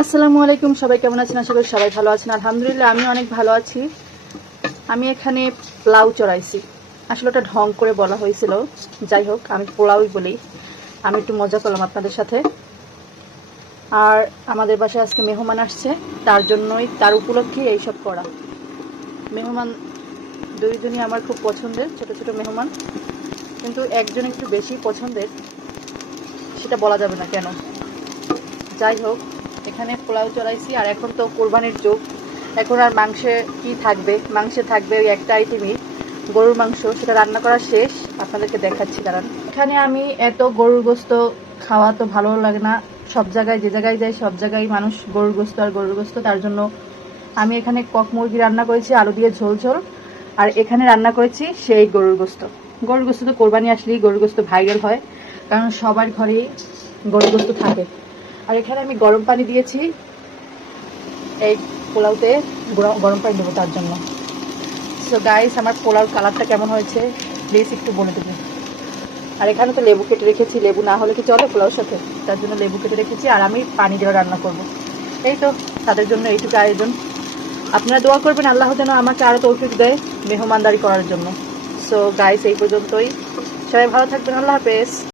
আসসালামু আলাইকুম, সবাই কেমন আছেন? আশা করি সবাই ভালো আছেন। আলহামদুলিল্লাহ আমি অনেক ভালো আছি। আমি এখানে পোলাও চড়াইছি, আসলে ওটা ঢং করে বলা হয়েছিল, যাই হোক আমি পোলাওই বলি। আমি একটু মজা করলাম আপনাদের সাথে। আর আমাদের বাসায় আজকে মেহমান আসছে, তার জন্যই, তার উপলক্ষে এইসব করা। মেহমান দুইজনই আমার খুব পছন্দের, ছোট ছোট মেহমান, কিন্তু একজন একটু বেশি পছন্দের, সেটা বলা যাবে না কেন। যাই হোক, এখানে পোলাও চড়াইছি। আর এখন তো কোরবানির যুগ, এখন আর মাংসে কি থাকবে, মাংসে থাকবে ওই একটা আইটেমই, গরুর মাংস। সেটা রান্না করা শেষ, আপনাদেরকে দেখাচ্ছি দাঁড়ান। এখানে আমি এত গরুর গোস্ত খাওয়া তো ভালো লাগে না, সব জায়গায় যে জায়গায় যাই সব জায়গায় মানুষ গরুর গোস্ত আর গরুর গোস্ত। তার জন্য আমি এখানে কক মুরগি রান্না করেছি আলু দিয়ে ঝোল ঝোল, আর এখানে রান্না করেছি সেই গরুর গোস্ত। গরুর গোস্ত তো কোরবানি আসলেই গরুর গোস্ত ভাইরাল হয়, কারণ সবার ঘরেই গরুর গোস্ত থাকে। আর এখানে আমি গরম পানি দিয়েছি, এই পোলাওতে গরম পানি দেবো তার জন্য। সো গাইস, আমার পোলাওর কালারটা কেমন হয়েছে প্লিজ একটু বলে দেবেন। আর এখানে তো লেবু কেটে রেখেছি, লেবু না হলে কি চলে পোলাওর সাথে, তার জন্য লেবু কেটে রেখেছি। আর আমি পানি দিয়ে রান্না করব। এই তো তাদের জন্য এইটুকু আয়োজন। আপনারা দোয়া করবেন আল্লাহ যেন আমাকে আরও তৌফিক দেয় মেহমানদারি করার জন্য। সো গাইস, এই পর্যন্তই। সবাই ভালো থাকবেন, আল্লাহ হাফেজ।